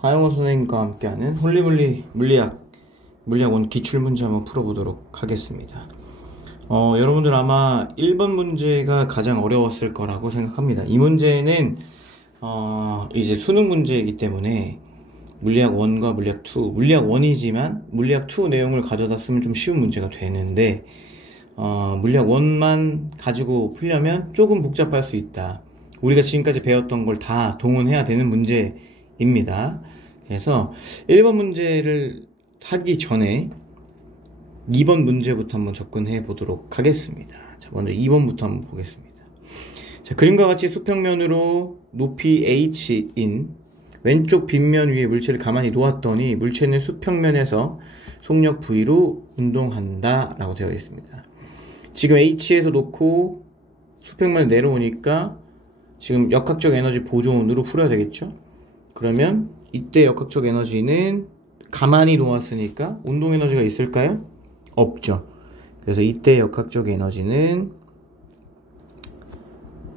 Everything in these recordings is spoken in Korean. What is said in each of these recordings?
하영호 선생님과 함께하는 홀리몰리 물리학 1 기출문제 한번 풀어보도록 하겠습니다. 여러분들 아마 1번 문제가 가장 어려웠을 거라고 생각합니다. 이 문제는 이제 수능 문제이기 때문에 물리학 1과 물리학 2, 물리학 1이지만 물리학 2 내용을 가져다 쓰면 좀 쉬운 문제가 되는데 물리학 1만 가지고 풀려면 조금 복잡할 수 있다. 우리가 지금까지 배웠던 걸 다 동원해야 되는 문제입니다. 그래서 1번 문제를 하기 전에 2번 문제부터 한번 접근해 보도록 하겠습니다. 자, 먼저 2번부터 한번 보겠습니다. 자, 그림과 같이 수평면으로 높이 h인 왼쪽 빗면 위에 물체를 가만히 놓았더니 물체는 수평면에서 속력 v로 운동한다 라고 되어 있습니다. 지금 h에서 놓고 수평면을 내려오니까 지금 역학적 에너지 보존으로 풀어야 되겠죠? 그러면 이때 역학적 에너지는 가만히 놓았으니까 운동 에너지가 있을까요? 없죠. 그래서 이때 역학적 에너지는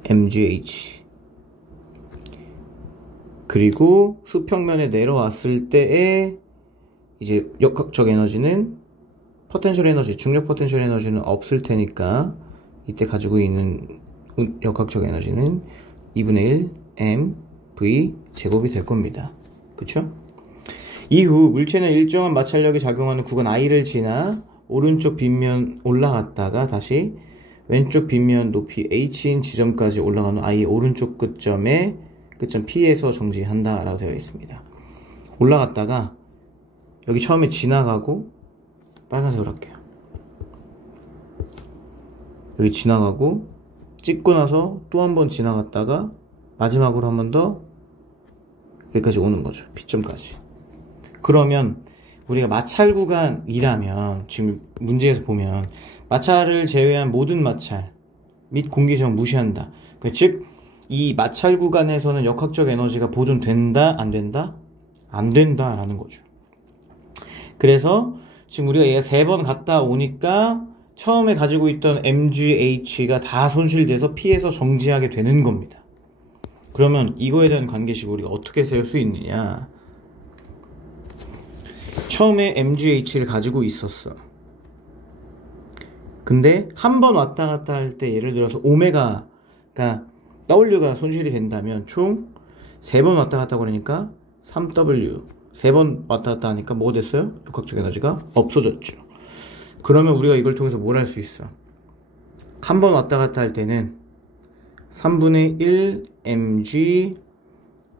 mgh. 그리고 수평면에 내려왔을 때의 이제 역학적 에너지는 포텐셜 에너지, 중력 포텐셜 에너지는 없을 테니까 이때 가지고 있는 역학적 에너지는 2분의 1 mv 제곱이 될 겁니다. 그쵸? 이후 물체는 일정한 마찰력이 작용하는 구간 i를 지나 오른쪽 빗면 올라갔다가 다시 왼쪽 빗면 높이 h인 지점까지 올라가는 i의 오른쪽 끝점 P에서 정지한다 라고 되어 있습니다. 올라갔다가 여기 처음에 지나가고 빨간색으로 할게요. 여기 지나가고 찍고 나서 또 한 번 지나갔다가 마지막으로 한 번 더 여기까지 오는 거죠. P점까지. 그러면 우리가 마찰 구간이라면 지금 문제에서 보면 마찰을 제외한 모든 마찰 및 공기저항 무시한다. 즉 이 마찰 구간에서는 역학적 에너지가 보존된다? 안 된다? 안 된다 라는 거죠. 그래서 지금 우리가 얘가 3번 갔다 오니까 처음에 가지고 있던 mgh가 다 손실돼서 P에서 정지하게 되는 겁니다. 그러면 이거에 대한 관계식을 우리가 어떻게 세울 수 있느냐? 처음에 mgh를 가지고 있었어. 근데 한 번 왔다 갔다 할 때 예를 들어서 오메가가 W가 손실이 된다면 총 3번 왔다 갔다 그러니까 3W 3번 왔다 갔다 하니까 뭐가 됐어요? 역학적 에너지가 없어졌죠. 그러면 우리가 이걸 통해서 뭘 할 수 있어? 한 번 왔다 갔다 할 때는 3분의 1 mg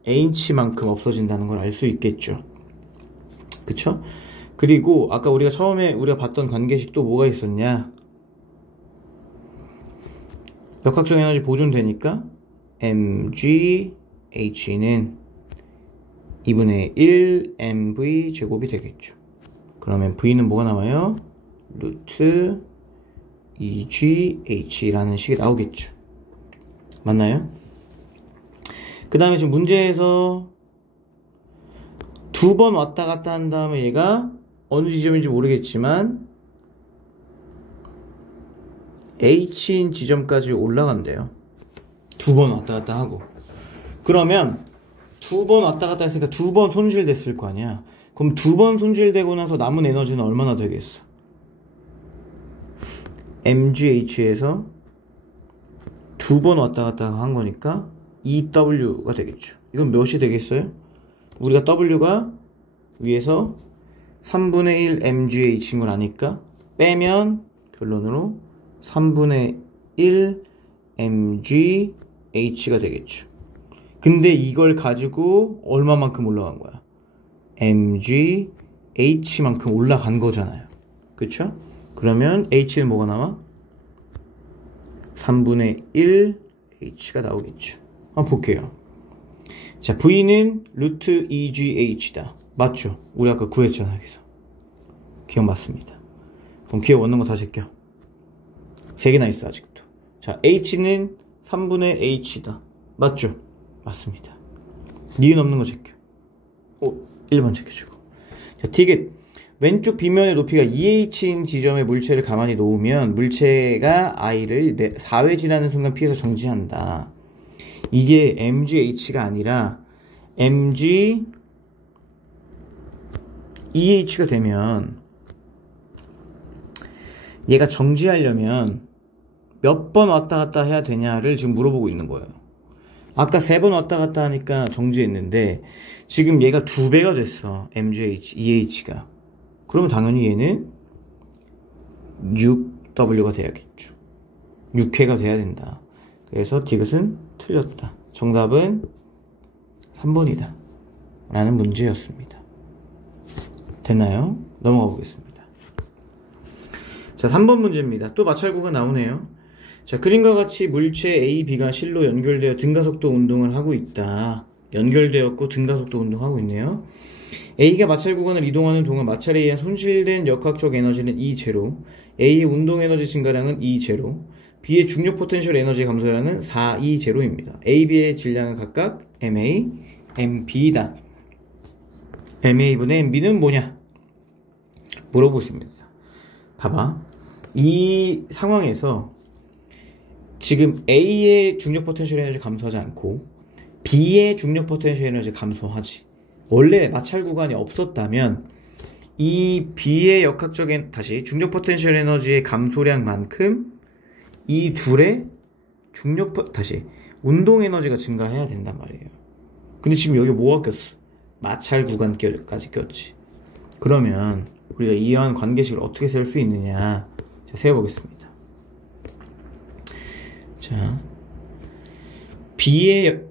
h만큼 없어진다는 걸 알 수 있겠죠. 그쵸? 그리고 아까 우리가 처음에 봤던 관계식 또 뭐가 있었냐? 역학적 에너지 보존되니까 mgh는 2분의 1 mv 제곱이 되겠죠. 그러면 v는 뭐가 나와요? 루트 2gh라는 식이 나오겠죠. 맞나요? 그 다음에 지금 문제에서 2번 왔다 갔다 한 다음에 얘가 어느 지점인지 모르겠지만 h인 지점까지 올라간대요. 2번 왔다 갔다 하고. 그러면 2번 왔다 갔다 했으니까 2번 손실됐을 거 아니야. 그럼 2번 손실되고 나서 남은 에너지는 얼마나 되겠어? mgh에서 2번 왔다 갔다 한 거니까 EW가 되겠죠. 이건 몇이 되겠어요? 우리가 W가 위에서 3분의 1 mgh인 걸 아니까 빼면 결론으로 3분의 1 mgh가 되겠죠. 근데 이걸 가지고 얼마만큼 올라간 거야? mgh만큼 올라간 거잖아요. 그쵸? 그러면 h는 뭐가 나와? 3분의 1 h가 나오겠죠. 한번 볼게요. 자, v는 루트 2gh다. 맞죠? 우리 아까 구했잖아, 여기서. 기억 맞습니다. 그럼 기억 얻는 거 다 제껴. 3개나 있어, 아직도. 자, h는 3분의 h다. 맞죠? 맞습니다. 니은 없는 거 제껴. 1번 제껴주고. 자, 티겟. 왼쪽 빗면의 높이가 2h인 지점에 물체를 가만히 놓으면 물체가 i를 4회 지나는 순간 P에서 정지한다. 이게 mgh가 아니라 mg EH가 되면 얘가 정지하려면 몇 번 왔다 갔다 해야 되냐를 지금 물어보고 있는 거예요. 아까 3번 왔다 갔다 하니까 정지했는데 지금 얘가 2배가 됐어. MGH, EH가. 그러면 당연히 얘는 6W가 돼야겠죠. 6회가 돼야 된다. 그래서 디귿은 틀렸다. 정답은 3번이다. 라는 문제였습니다. 됐나요? 넘어가 보겠습니다. 자, 3번 문제입니다. 또 마찰구가 나오네요. 자, 그림과 같이 물체 A, B가 실로 연결되어 등가속도 운동을 하고 있다. 연결되었고 등가속도 운동하고 있네요. A가 마찰 구간을 이동하는 동안 마찰에 의한 손실된 역학적 에너지는 E0, A의 운동 에너지 증가량은 E0, B의 중력 포텐셜 에너지 감소량은 4E0입니다. A, B의 질량은 각각 MA, MB이다. MA분의 MB는 뭐냐? 물어보고 있습니다. 봐봐. 이 상황에서 지금 A의 중력 포텐셜 에너지 감소하지 않고 B의 중력 포텐셜 에너지 감소하지. 원래 마찰 구간이 없었다면 이 B의 역학적 다시 중력 포텐셜 에너지의 감소량만큼 이 둘의 다시 운동 에너지가 증가해야 된단 말이에요. 근데 지금 여기 뭐가 꼈어? 마찰 구간까지 꼈지. 그러면 우리가 이러한 관계식을 어떻게 쓸 수 있느냐? 자, 세워보겠습니다. 자, B의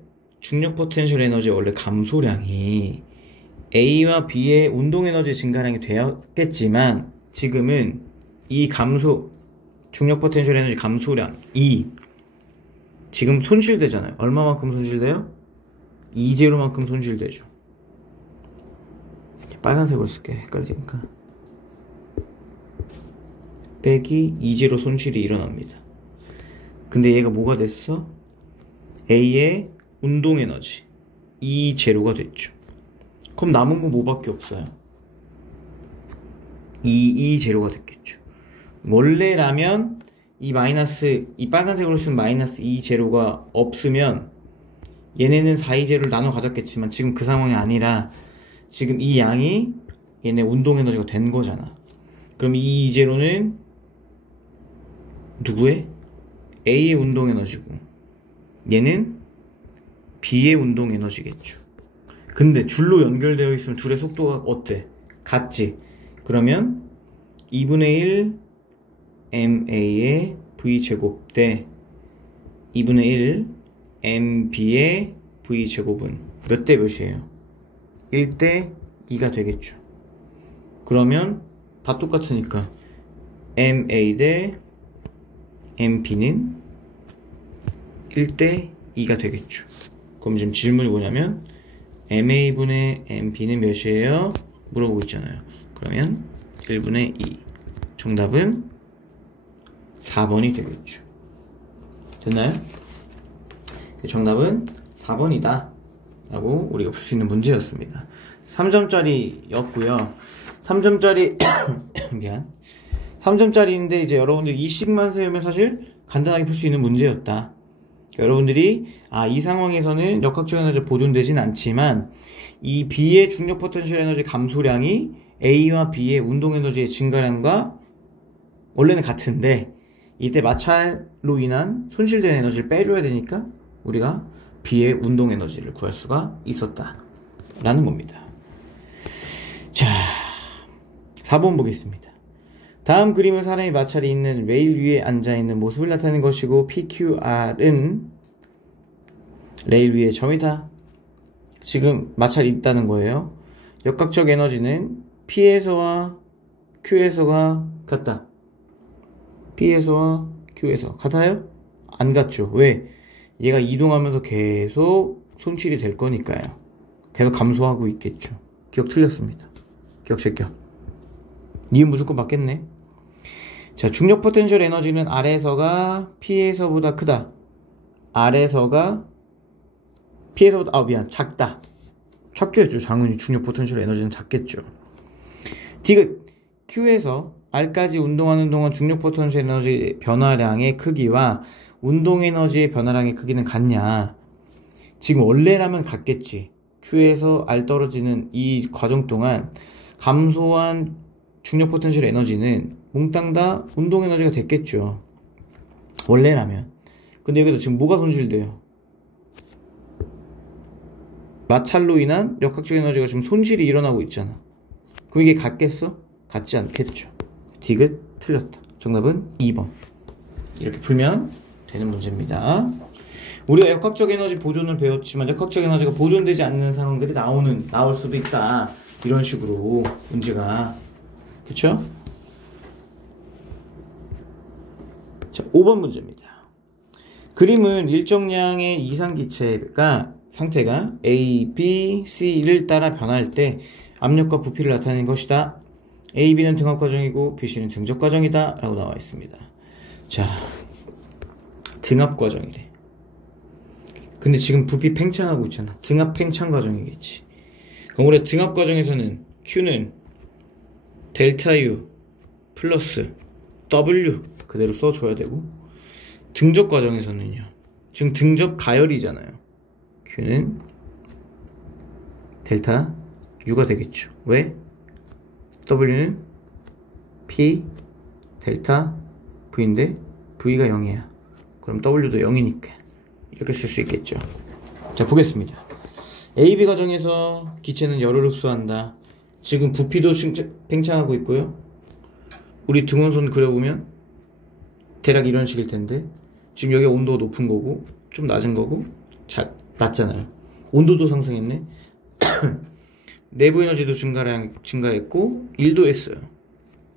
중력 포텐셜 에너지 원래 감소량이 A와 B의 운동 에너지 증가량이 되었겠지만 지금은 이 중력 포텐셜 에너지 감소량이 지금 손실되잖아요. 얼마만큼 손실돼요? E0만큼 손실되죠. 빨간색으로 쓸게. 헷갈리니까. 빼기 E0 손실이 일어납니다. 근데 얘가 뭐가 됐어? A의 운동 에너지 E0가 됐죠. 그럼 남은 거 뭐밖에 없어요? E0가 됐겠죠. 원래라면 이 빨간색으로 쓴 마이너스 E0가 없으면 얘네는 4E0를 나눠 가졌겠지만 지금 그 상황이 아니라 지금 이 양이 얘네 운동 에너지가 된 거잖아. 그럼 이 E0는 누구의? A의 운동 에너지고 얘는 B의 운동 에너지겠죠. 근데 줄로 연결되어 있으면 둘의 속도가 어때? 같지? 그러면 2분의 1 MA의 V제곱 대 2분의 1 MB의 V제곱은 몇 대 몇이에요? 1대 2가 되겠죠. 그러면 다 똑같으니까 MA 대 MB는 1대 2가 되겠죠. 그럼 지금 질문이 뭐냐면 MA분의 MB는 몇이에요? 물어보고 있잖아요. 그러면 1분의 2. 정답은 4번이 되겠죠. 됐나요? 정답은 4번이다 라고 우리가 풀 수 있는 문제였습니다. 3점짜리 였고요 3점짜리 미안 3점짜리인데 이제 여러분들 이 식만 세우면 사실 간단하게 풀 수 있는 문제였다. 여러분들이 이 상황에서는 역학적 에너지 보존되진 않지만 이 B의 중력 포텐셜 에너지 감소량이 A와 B의 운동 에너지의 증가량과 원래는 같은데 이때 마찰로 인한 손실된 에너지를 빼줘야 되니까 우리가 B의 운동 에너지를 구할 수가 있었다 라는 겁니다. 자, 4번 보겠습니다. 다음 그림은 사람이 마찰이 있는 레일 위에 앉아있는 모습을 나타내는 것이고 PQR은 레일 위에 점이다. 지금 마찰이 있다는 거예요. 역학적 에너지는 P에서와 Q에서가 같다. P에서와 Q에서 같아요? 안 같죠. 왜? 얘가 이동하면서 계속 손실이 될 거니까요. 계속 감소하고 있겠죠. 기억 틀렸습니다. 기억 제껴. 니은 무조건 맞겠네. 자, 중력 포텐셜 에너지는 아래에서가 P에서보다 크다. 아래에서가 P에서보다 작다. 작겠죠. 당연히 중력 포텐셜 에너지는 작겠죠. 디귿 Q에서 R까지 운동하는 동안 중력 포텐셜 에너지 변화량의 크기와 운동 에너지의 변화량의 크기는 같냐? 지금 원래라면 같겠지. Q에서 R 떨어지는 이 과정 동안 감소한 중력 포텐셜 에너지는 몽땅 다 운동 에너지가 됐겠죠. 원래라면. 근데 여기도 지금 뭐가 손실돼요? 마찰로 인한 역학적 에너지가 지금 손실이 일어나고 있잖아. 그럼 이게 같겠어? 같지 않겠죠. 디귿 틀렸다. 정답은 2번. 이렇게 풀면 되는 문제입니다. 우리가 역학적 에너지 보존을 배웠지만 역학적 에너지가 보존되지 않는 상황들이 나올 수도 있다. 이런 식으로 문제가. 그쵸? 자, 5번 문제입니다. 그림은 일정량의 이상기체가 상태가 A, B, C를 따라 변할 때 압력과 부피를 나타내는 것이다. A, B는 등압 과정이고 B, C는 등적 과정이다 라고 나와 있습니다. 자, 등압 과정이래. 근데 지금 부피 팽창하고 있잖아. 등압 팽창 과정이겠지. 그럼 우리 등압 과정에서는 Q는 델타 U 플러스 W 그대로 써줘야 되고, 등적 과정에서는요, 지금 등적 가열이잖아요. Q는 델타 U가 되겠죠. 왜? W는 P 델타 V인데 V가 0이야. 그럼 W도 0이니까 이렇게 쓸 수 있겠죠. 자, 보겠습니다. AB 과정에서 기체는 열을 흡수한다. 지금 부피도 팽창하고 있고요. 우리 등원선 그려보면 대략 이런 식일 텐데, 지금 여기 온도가 높은 거고 좀 낮은 거고 낮잖아요. 온도도 상승했네. 내부 에너지도 증가했고 1도 했어요.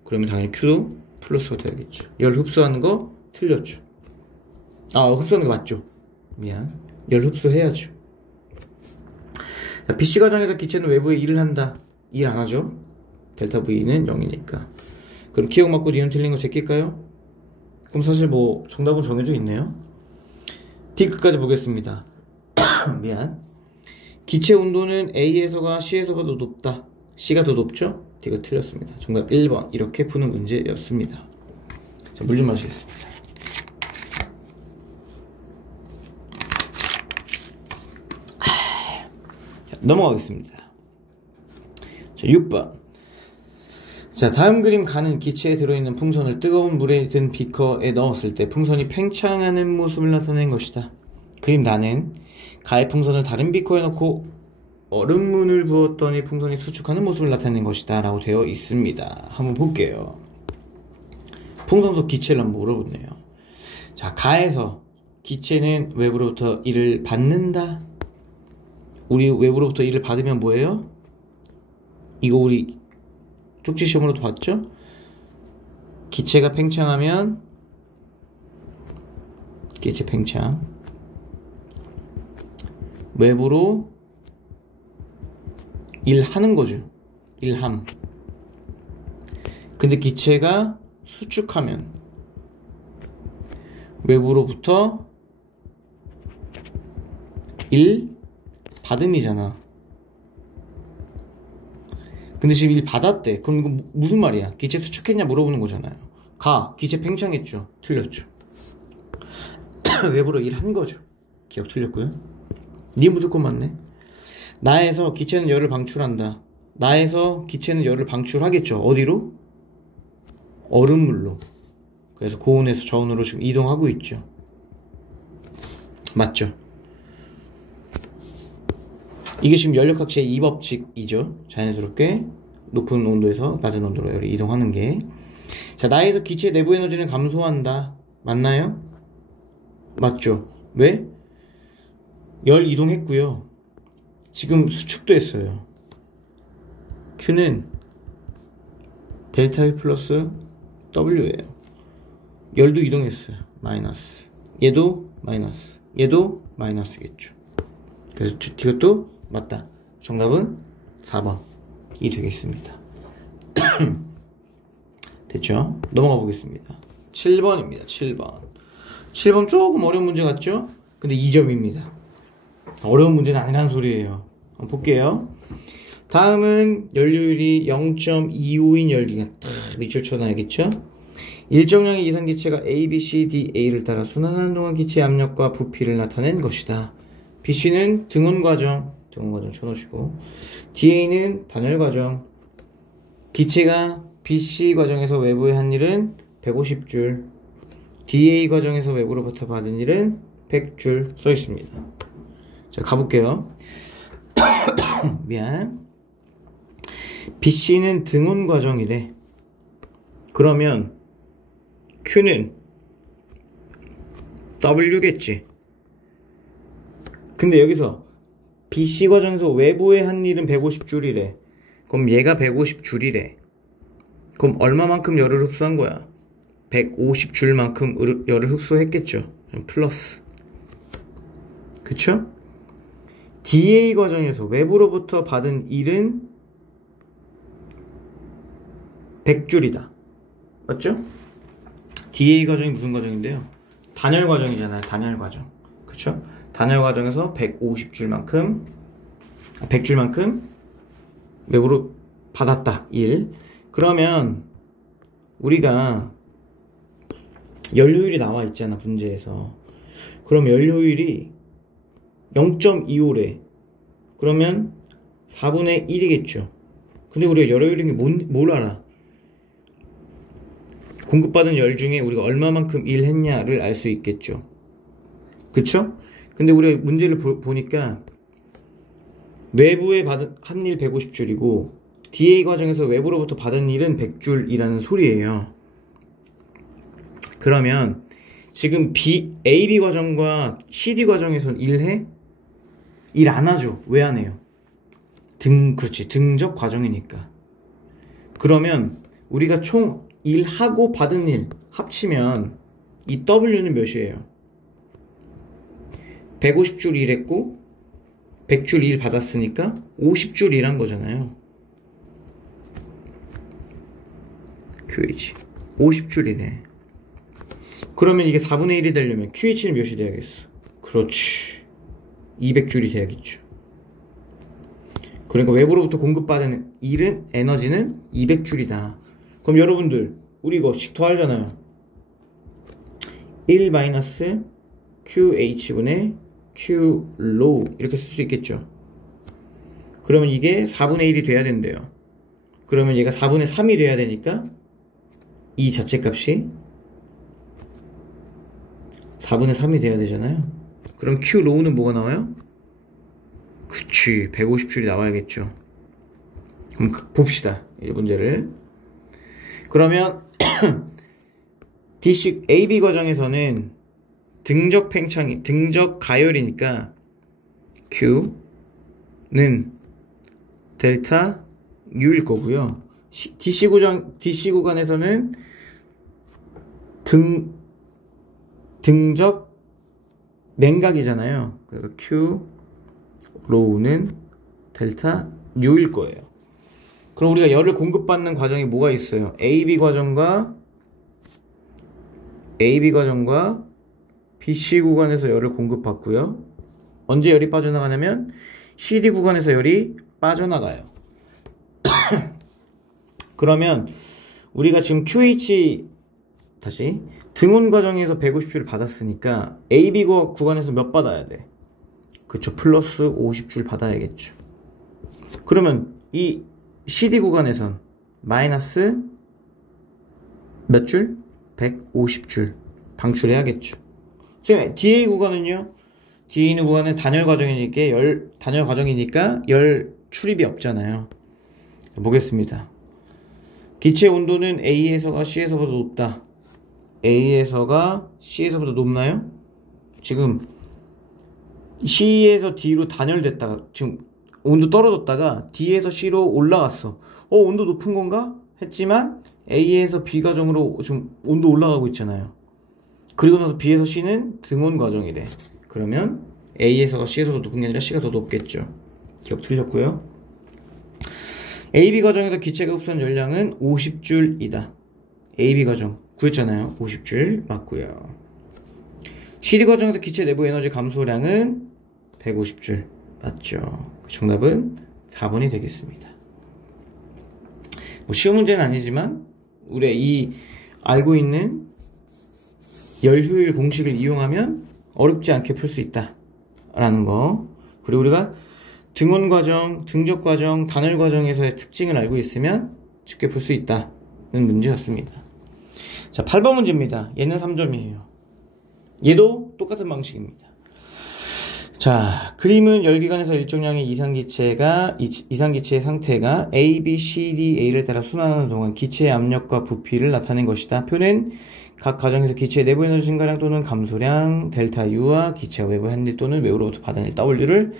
그러면 당연히 Q도 플러스가 돼야겠죠. 열 흡수하는 거 틀렸죠. 흡수하는 거 맞죠? 미안. 열 흡수해야죠. 자, BC 과정에서 기체는 외부에 일을 한다. 일 안 하죠? 델타 V는 0이니까. 그럼 기억 맞고 니은 틀린 거 제낄까요? 그럼 사실 뭐 정답은 정해져 있네요. D끝까지 보겠습니다. 미안. 기체 온도는 A에서가 C에서가 더 높다. C가 더 높죠? D가 틀렸습니다. 정답 1번. 이렇게 푸는 문제였습니다. 자, 물 좀 마시겠습니다. 자, 넘어가겠습니다. 자, 6번. 자, 다음 그림 가는 기체에 들어있는 풍선을 뜨거운 물에 든 비커에 넣었을 때 풍선이 팽창하는 모습을 나타낸 것이다. 그림 나는 가의 풍선을 다른 비커에 넣고 얼음물을 부었더니 풍선이 수축하는 모습을 나타낸 것이다 라고 되어 있습니다. 한번 볼게요. 풍선속 기체를 한번 물어보네요. 자, 가에서 기체는 외부로부터 일을 받는다. 우리 외부로부터 일을 받으면 뭐예요? 이거 우리 쪽지 시험으로도 봤죠? 기체가 팽창하면 기체 팽창, 외부로 일하는 거죠. 일함. 근데 기체가 수축하면 외부로부터 일 받음이잖아. 근데 지금 일 받았대. 그럼 이거 무슨 말이야? 기체 수축했냐 물어보는 거잖아요. 기체 팽창했죠. 틀렸죠. 외부로 일한 거죠. 기억 틀렸고요. 니 무조건 맞네. 나에서 기체는 열을 방출한다. 나에서 기체는 열을 방출하겠죠. 어디로? 얼음물로. 그래서 고온에서 저온으로 지금 이동하고 있죠. 맞죠? 이게 지금 연력학 제2법칙이죠. 자연스럽게 높은 온도에서 낮은 온도로 열이 이동하는 게. 자, 나에서 기체 내부 에너지는 감소한다. 맞나요? 맞죠? 왜? 열 이동했고요. 지금 수축도 했어요. Q는 델타 U 플러스 W예요. 열도 이동했어요. 마이너스. 얘도 마이너스. 얘도 마이너스겠죠. 그래서 이것도 맞다. 정답은 4번이 되겠습니다. 됐죠? 넘어가 보겠습니다. 7번입니다. 7번 조금 어려운 문제 같죠? 근데 2점입니다. 어려운 문제는 아니라는 소리예요. 한번 볼게요. 다음은 연료율이 0.25인 열기가 밑줄 쳐놔야겠죠? 일정량의 이상기체가 A, B, C, D, A를 따라 순환하는 동안 기체의 압력과 부피를 나타낸 것이다. BC는 등원 과정 쳐놓으시고, DA는 단열 과정, 기체가 BC 과정에서 외부에 한 일은 150줄, DA 과정에서 외부로부터 받은 일은 100줄 써 있습니다. 자, 가볼게요. 미안. BC는 등원 과정이래. 그러면 Q는 W겠지. 근데 여기서 BC 과정에서 외부에 한 일은 150줄이래. 그럼 얘가 150줄이래. 그럼 얼마만큼 열을 흡수한 거야? 150줄만큼 열을 흡수했겠죠. 플러스. 그쵸? DA 과정에서 외부로부터 받은 일은 100줄이다. 맞죠? DA 과정이 무슨 과정인데요? 단열 과정이잖아요. 단열 과정. 그쵸? 단열 과정에서 150줄만큼 100줄만큼 외부로 받았다. 1. 그러면 우리가 연료율이 나와 있잖아. 문제에서. 그럼 연료율이 0.25래. 그러면 4분의 1이겠죠. 근데 우리가 연료율이 뭘 알아? 공급받은 열 중에 우리가 얼마만큼 일했냐를 알 수 있겠죠. 그쵸? 근데 우리가 문제를 보니까 외부에 받은 한 일 150줄이고 DA 과정에서 외부로부터 받은 일은 100줄이라는 소리예요. 그러면 지금 AB 과정과 CD 과정에서는 일해? 일 안 하죠. 왜 안 해요? 그렇지. 등적 과정이니까. 그러면 우리가 총 일하고 받은 일 합치면 이 W는 몇이에요? 150줄 일했고 100줄 일 받았으니까 50줄 일한 거잖아요. QH 50줄이네. 그러면 이게 4분의 1이 되려면 QH는 몇이 돼야겠어? 그렇지. 200줄이 돼야겠죠. 그러니까 외부로부터 공급받은 일은 에너지는 200줄이다. 그럼 여러분들 우리 이거 식 더하잖아요. 1 QH분의 Qlow 이렇게 쓸 수 있겠죠. 그러면 이게 4분의 1이 돼야 된대요. 그러면 얘가 4분의 3이 돼야 되니까 이 자체값이 4분의 3이 돼야 되잖아요. 그럼 Qlow는 뭐가 나와요? 그치, 150줄이 나와야겠죠. 그럼 봅시다, 이 문제를. 그러면 AB 과정에서는 등적 가열이니까 Q는 델타 U일 거고요. DC 구간에서는 등적 냉각이잖아요. 그래서 Qlow는 델타 U일 거예요. 그럼 우리가 열을 공급받는 과정이 뭐가 있어요? AB 과정과 BC 구간에서 열을 공급받고요. 언제 열이 빠져나가냐면 CD 구간에서 열이 빠져나가요. 그러면 우리가 지금 QH 다시 등원 과정에서 150줄 받았으니까 AB 구간에서 몇 받아야 돼? 그쵸, 플러스 50줄 받아야겠죠. 그러면 이 CD 구간에선 마이너스 몇 줄? 150줄 방출해야겠죠. 선생님, DA 구간은요? DA 구간은 단열 과정이니까 열 출입이 없잖아요. 보겠습니다. 기체 온도는 A에서가 C에서보다 높다. A에서가 C에서보다 높나요? 지금 C에서 D로 단열됐다가 지금 온도 떨어졌다가 D에서 C로 올라갔어. 온도 높은 건가? 했지만 A에서 B 과정으로 지금 온도 올라가고 있잖아요. 그리고 나서 B에서 C는 등온 과정이래. 그러면 A에서가 C에서보다 높은 게 아니라 C가 더 높겠죠. 기억 틀렸고요. AB 과정에서 기체가 흡수한 열량은 50줄이다. AB 과정 구했잖아요. 50줄 맞고요. CD 과정에서 기체 내부 에너지 감소량은 150줄 맞죠. 정답은 4번이 되겠습니다. 뭐 쉬운 문제는 아니지만 우리가 이 알고 있는 열 효율 공식을 이용하면 어렵지 않게 풀 수 있다 라는 거. 그리고 우리가 등원 과정, 등적 과정, 단열 과정에서의 특징을 알고 있으면 쉽게 풀 수 있다는 문제였습니다. 자, 8번 문제입니다. 얘는 3점이에요. 얘도 똑같은 방식입니다. 자, 그림은 열기관에서 일정량의 이상기체의 상태가 A, B, C, D, A를 따라 순환하는 동안 기체의 압력과 부피를 나타낸 것이다. 표는 각 과정에서 기체의 내부 에너지 증가량 또는 감소량 델타 U와 기체와 외부 핸들 또는 외부로부터 받아낼 W를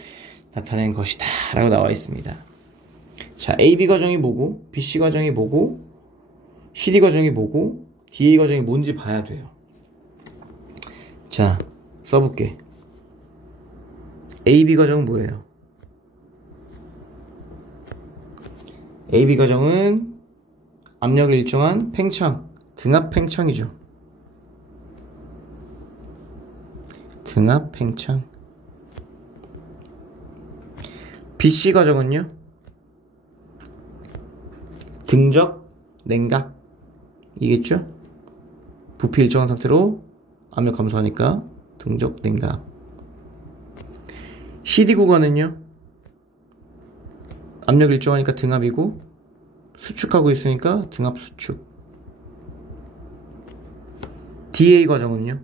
나타낸 것이다 라고 나와 있습니다. 자, AB 과정이 뭐고, BC 과정이 뭐고, CD 과정이 뭐고, DA 과정이 뭔지 봐야 돼요. 자, 써볼게. AB 과정은 뭐예요? AB 과정은 압력이 일정한 팽창, 등압 팽창이죠. 등압 팽창. BC 과정은요? 등적, 냉각. 이겠죠? 부피 일정한 상태로 압력 감소하니까 등적, 냉각. CD 구간은요? 압력 일정하니까 등압이고 수축하고 있으니까 등압 수축. DA 과정은요?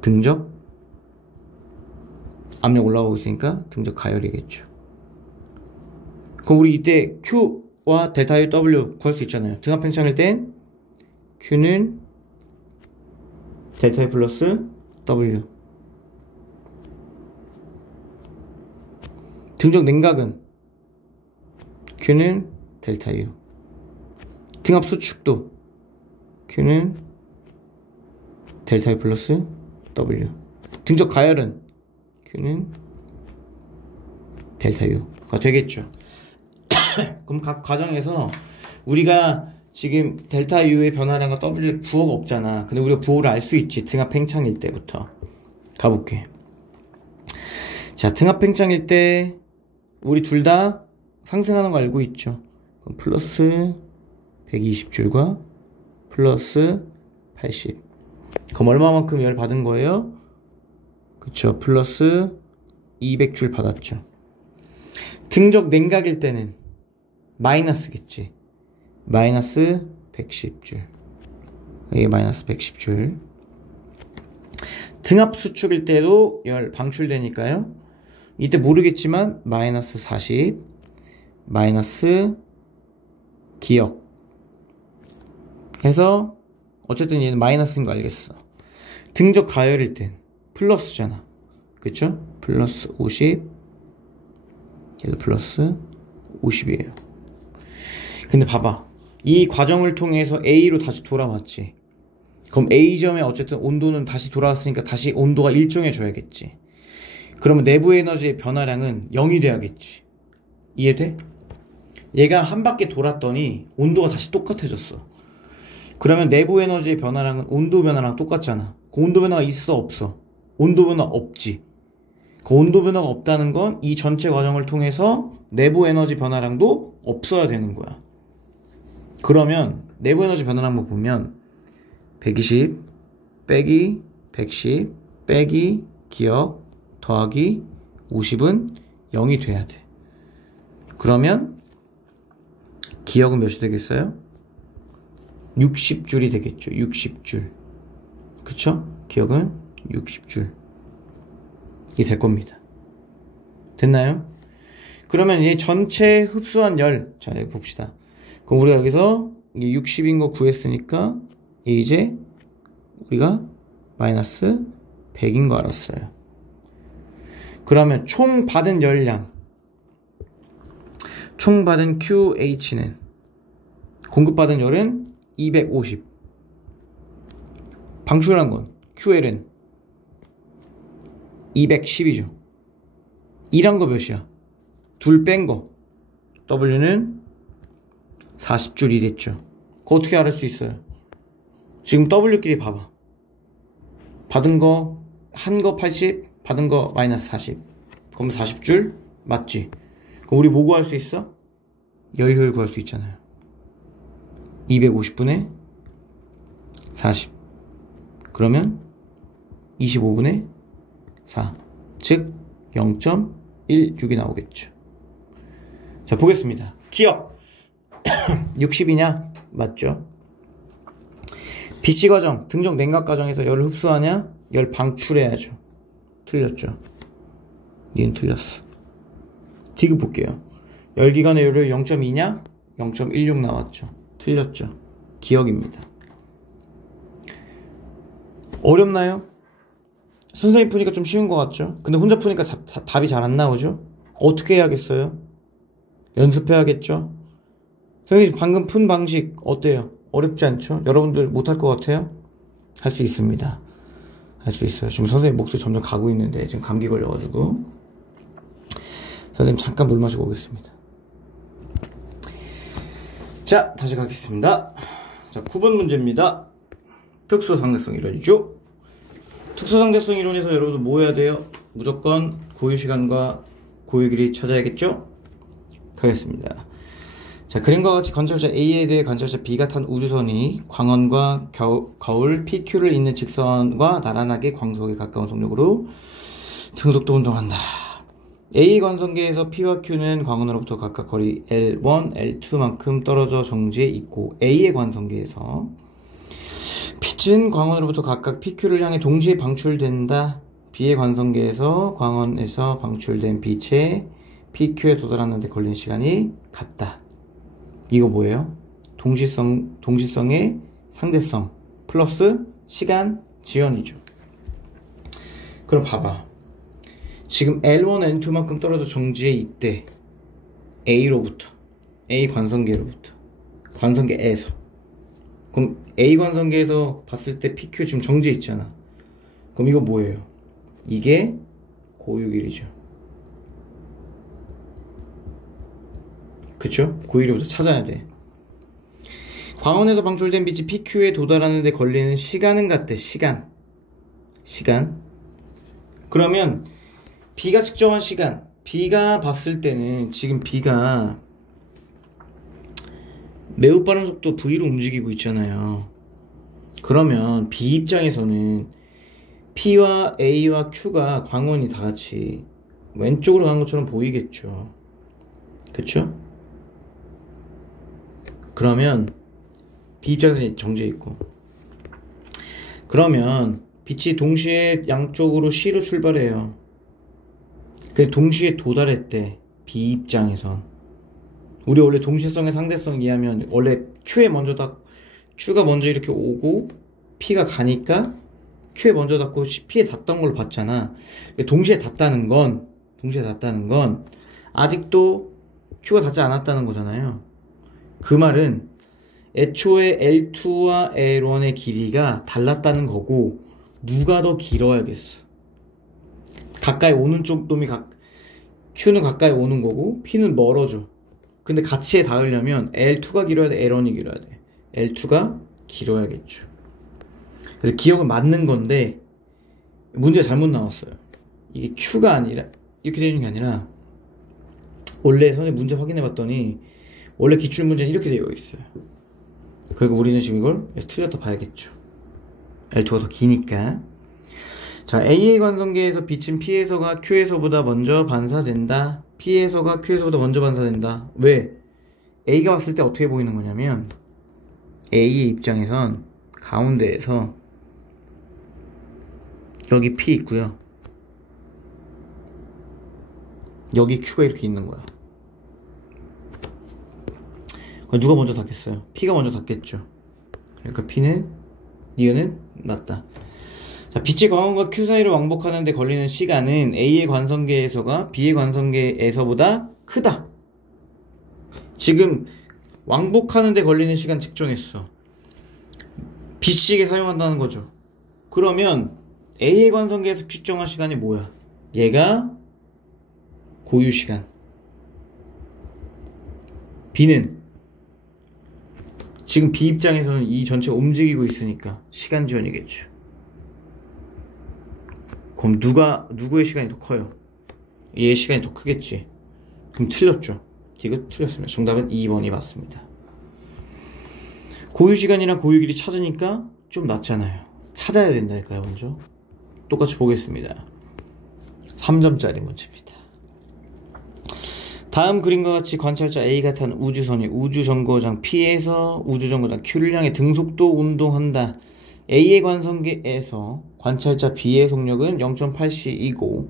등적, 압력 올라오고 있으니까 등적 가열이겠죠. 그럼 우리 이때 Q와 델타 U, W 구할 수 있잖아요. 등압 팽창일 땐 Q는 델타 U 플러스 W. 등적 냉각은 Q는 델타 U. 등압 수축도 Q는 델타 U 플러스 W. 등적 가열은 Q는 델타 U가 되겠죠. 그럼 각 과정에서 우리가 지금 델타 U의 변화량과 W의 부호가 없잖아. 근데 우리가 부호를 알 수 있지. 등압 팽창일 때부터. 가볼게. 자, 등압 팽창일 때 우리 둘 다 상승하는 거 알고 있죠. 그럼 플러스 120줄과 플러스 80. 그럼 얼마만큼 열 받은 거예요? 그쵸. 플러스 200줄 받았죠. 등적 냉각일 때는 마이너스겠지. 마이너스 110줄. 이게 마이너스 110줄. 등압 수축일 때도 열 방출되니까요. 이때 모르겠지만 마이너스 40, 마이너스 기억 해서 어쨌든 얘는 마이너스인 거 알겠어. 등적 가열일 땐 플러스잖아. 그쵸? 플러스 50, 얘도 플러스 50이에요. 근데 봐봐. 이 과정을 통해서 A로 다시 돌아왔지. 그럼 A점에 어쨌든 온도는 다시 돌아왔으니까 다시 온도가 일정해져야겠지. 그러면 내부 에너지의 변화량은 0이 돼야겠지. 이해돼? 얘가 한 바퀴 돌았더니 온도가 다시 똑같아졌어. 그러면 내부 에너지의 변화량은 온도 변화랑 똑같잖아. 그 온도 변화가 있어 없어? 온도 변화 없지. 그 온도 변화가 없다는 건 이 전체 과정을 통해서 내부 에너지 변화량도 없어야 되는 거야. 그러면 내부 에너지 변화량만 보면 120 빼기 110 빼기 기억 더하기 50은 0이 돼야 돼. 그러면 기억은 몇이 되겠어요? 60줄이 되겠죠. 60줄. 그쵸? 기억은 60줄. 이게 될 겁니다. 됐나요? 그러면 이 전체 흡수한 열, 자, 여기 봅시다. 그럼 우리가 여기서 이게 60인 거 구했으니까 이제 우리가 마이너스 100인 거 알았어요. 그러면 총 받은 열량, 총 받은 QH는 공급받은 열은 250. 방출한 건 QL은 210이죠. 일한 거 몇이야? 둘 뺀 거. W는 40줄 일했죠. 그거 어떻게 알을 수 있어요? 지금 W끼리 봐봐. 받은 거, 한 거 80, 받은 거 마이너스 40. 그럼 40줄? 맞지? 그럼 우리 뭐 구할 수 있어? 열효율 구할 수 있잖아요. 250분의 40. 그러면 25분의 4. 즉 0.16이 나오겠죠. 자, 보겠습니다. 기억 60이냐? 맞죠? BC 과정, 등정 냉각 과정에서 열을 흡수하냐? 열 방출해야죠. 틀렸죠? 얘는 틀렸어. 디귿 볼게요. 열기관의 열을 0.2냐? 0.16 나왔죠. 틀렸죠. 기억입니다. 어렵나요? 선생님 푸니까 좀 쉬운 것 같죠? 근데 혼자 푸니까 답이 잘 안 나오죠? 어떻게 해야겠어요? 연습해야겠죠? 선생님 방금 푼 방식 어때요? 어렵지 않죠? 여러분들 못할 것 같아요? 할 수 있습니다. 할 수 있어요. 지금 선생님 목소리 점점 가고 있는데 지금 감기 걸려가지고 선생님 잠깐 물 마시고 오겠습니다. 자, 다시 가겠습니다. 자, 9번 문제입니다. 특수상대성 이론이죠. 특수상대성 이론에서 여러분들 뭐 해야 돼요? 무조건 고유시간과 고유길이 찾아야겠죠? 가겠습니다. 자, 그림과 같이 관찰자 A에 대해 관찰자 B가 탄 우주선이 광원과 거울 PQ를 잇는 직선과 나란하게 광속에 가까운 속력으로 등속도 운동한다. A 관성계에서 P와 Q는 광원으로부터 각각 거리 L1, L2만큼 떨어져 정지해 있고 A의 관성계에서 빛은 광원으로부터 각각 PQ를 향해 동시에 방출된다. B의 관성계에서 광원에서 방출된 빛의 PQ에 도달하는데 걸리는 시간이 같다. 이거 뭐예요? 동시성의 상대성 플러스 시간 지연이죠. 그럼 봐봐. 지금 L1, N2만큼 떨어져 정지해 있대. A로부터. A 관성계로부터. 관성계에서. 그럼 A 관성계에서 봤을 때 PQ 지금 정지해 있잖아. 그럼 이거 뭐예요? 이게 고유길이죠. 그쵸? 고유길부터 찾아야 돼. 광원에서 방출된 빛이 PQ에 도달하는 데 걸리는 시간은 같대. 시간. 그러면 B가 측정한 시간. B가 봤을 때는 지금 B가 매우 빠른 속도 V로 움직이고 있잖아요. 그러면 B 입장에서는 P와 A와 Q가 광원이 다 같이 왼쪽으로 가는 것처럼 보이겠죠. 그쵸? 그러면 B 입장에서는 정지해 있고, 그러면 빛이 동시에 양쪽으로 C로 출발해요. 그 동시에 도달했대. B 입장에선. 우리 원래 동시성의 상대성 이해하면 원래 Q가 먼저 이렇게 오고 P가 가니까 Q에 먼저 닿고 P에 닿던 걸로 봤잖아. 동시에 닿다는 건 아직도 Q가 닿지 않았다는 거잖아요. 그 말은 애초에 L2와 L1의 길이가 달랐다는 거고, 누가 더 길어야겠어. 가까이 오는 쪽 놈이 Q는 가까이 오는 거고 P는 멀어져. 근데 같이 닿으려면 L2가 길어야 돼, L1이 길어야 돼. L2가 길어야겠죠. 그래서 기억은 맞는 건데 문제가 잘못 나왔어요. 이게 Q가 아니라 이렇게 되는 게 아니라, 원래 선생님 문제 확인해 봤더니 원래 기출문제는 이렇게 되어 있어요. 그리고 우리는 지금 이걸 틀렸다 봐야겠죠. L2가 더 기니까. 자, A의 관성계에서 빛은 P에서가 Q에서보다 먼저 반사된다. P에서가 Q에서보다 먼저 반사된다. 왜? A가 봤을 때 어떻게 보이는 거냐면, A의 입장에선 가운데에서 여기 P 있고요, 여기 Q가 이렇게 있는 거야. 누가 먼저 닿겠어요? P가 먼저 닿겠죠. 그러니까 니은은 맞다. 자, 빛이 광원과 Q 사이를 왕복하는 데 걸리는 시간은 A의 관성계에서가 B의 관성계에서보다 크다. 지금 왕복하는 데 걸리는 시간 측정했어. BC에게 사용한다는 거죠. 그러면 A의 관성계에서 측정한 시간이 뭐야? 얘가 고유시간. B는 지금 B 입장에서는 이 전체가 움직이고 있으니까 시간 지연이겠죠. 그럼 누구의 시간이 더 커요? 얘의 시간이 더 크겠지. 그럼 틀렸죠. 이거 틀렸습니다. 정답은 2번이 맞습니다. 고유시간이랑 고유길이 찾으니까 좀 낫잖아요. 찾아야 된다니까요. 먼저 똑같이 보겠습니다. 3점짜리 문제입니다. 다음 그림과 같이 관찰자 A가 탄 우주선이 우주정거장 P에서 우주정거장 Q를 향해 등속도 운동한다. A의 관성계에서 관찰자 B의 속력은 0.8c이고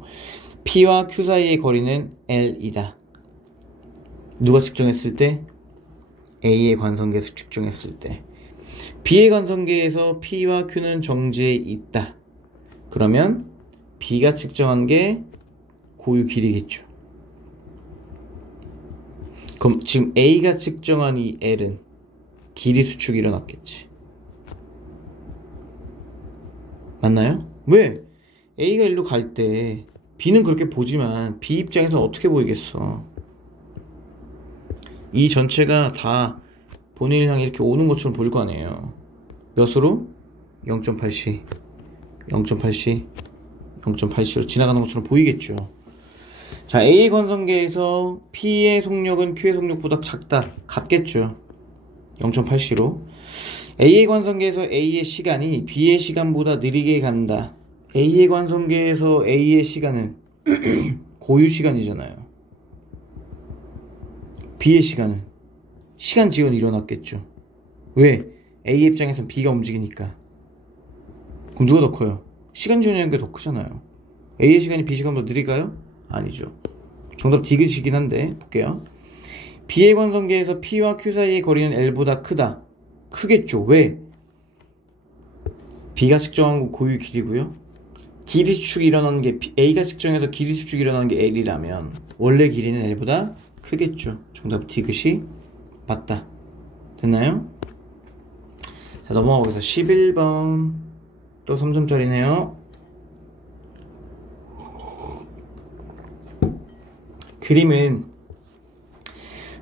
P와 Q 사이의 거리는 L이다. 누가 측정했을 때? A의 관성계에서 측정했을 때. B의 관성계에서 P와 Q는 정지해 있다. 그러면 B가 측정한 게 고유 길이겠죠. 그럼 지금 A가 측정한 이 L은 길이 수축이 일어났겠지. 맞나요? 왜? A가 일로 갈 때 B는 그렇게 보지만 B 입장에서 어떻게 보이겠어? 이 전체가 다 본인을 향해 이렇게 오는 것처럼 보일 거 아니에요. 몇으로? 0.8c 0.8c 0.8c로 지나가는 것처럼 보이겠죠. 자, A의 관성계에서 P의 속력은 Q의 속력보다 작다. 같겠죠. 0.8c로. A의 관성계에서 A의 시간이 B의 시간보다 느리게 간다. A의 관성계에서 A의 시간은 고유 시간이잖아요. B의 시간은 시간 지연이 일어났겠죠. 왜? A의 입장에서는 B가 움직이니까. 그럼 누가 더 커요? 시간 지연이라는 게 더 크잖아요. A의 시간이 B 시간보다 느릴까요? 아니죠. 정답 디귿이긴 한데 볼게요. B의 관성계에서 P와 Q 사이의 거리는 L보다 크다. 크겠죠. 왜? B가 측정한 거 고유 길이고요. 길이 수축이 일어나는 게 A가 측정해서 길이 수축이 일어나는 게 L이라면 원래 길이는 L보다 크겠죠. 정답 디귿이 맞다. 됐나요? 자, 넘어가 보겠습니다. 11번 또 3점짜리네요. 그림은